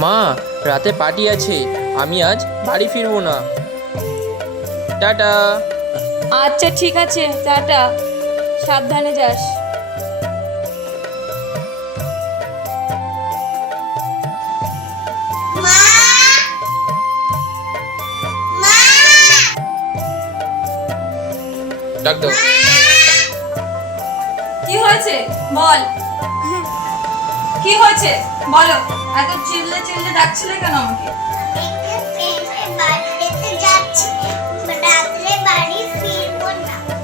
মা রাতে পার্টি আছে আমি আজ বাড়ি ফিরবো না। টাটা। আচ্ছা ঠিক আছে টাটা। সাবধানে যাস। মা! মা! ডাক দাও। কি হয়েছে? বল। কি হয়েছে? বলো। এত চিল্লে চিল্লে ডাকছিলে কেন আমাকে?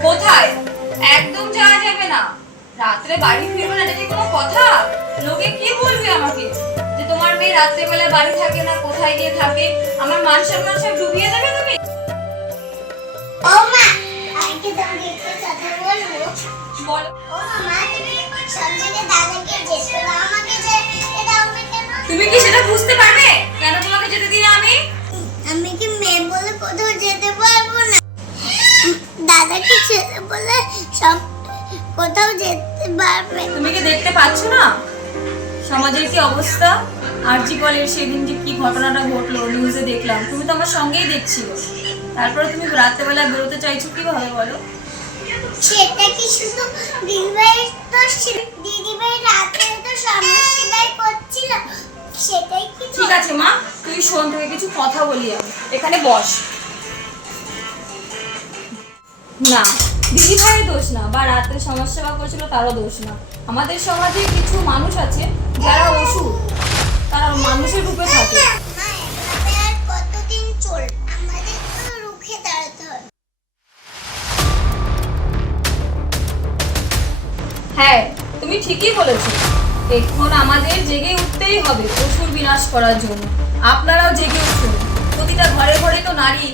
কোথায়? একদম যাওয়া যাবে না। রাত্রে বাড়ি ফিরবে না এটা কোনো কথা? লোকে কি বলবে আমাকে? যে তোমার মেয়ে রাত্রেবেলা বাড়ি থাকে না কোথায় গিয়ে থাকে? আমার মান সম্মান সব ডুবিয়ে দেবে তুমি? ও মা আজকে তোমাকে একটা কথা বলব। বলো। ও মা তুমি সব জায়গায় দাদাকে যেতে কেন তুমি কি সেটা বুঝতে পারবে? কেন তোমাকে যেতে দিই আমি? আমি কি মেয়ে বলে কোথাও যেতে পারব না? দাদাকে ছেলে বলে সব কোথাও যেতে পারবে তুমি কি দেখতে পাচ্ছ না? সমাজের কি অবস্থা? আরজি কলের সেদিন যে কি ঘটনাটা ঘটলো নিউজে দেখলাম। তুমি তো আমার সঙ্গেই দেখছিলে। তারপরে তুমি রাত্রেবেলা বেরোতে চাইছো কীভাবে বলো? সেটা কি শুধু দিদিভাই তো ঠিক আছে মা। তুই শোন তোকে কিছু কথা বলি আমি। এখানে বস। না দিদি ভাইয়ের দোষ না বা রাত্রে সমস্যা বা করেছিল তারও দোষ না। আমাদের সমাজে কিছু মানুষ আছে যারা ওষুধ তারা মানুষের রূপে থাকে। হ্যাঁ তুমি ঠিকই বলেছ। এখন আমাদের জেগে উঠতেই হবে পশুর বিনাশ করার জন্য। আপনারাও জেগে উঠুন। প্রতিটা ঘরে ঘরে তো নারী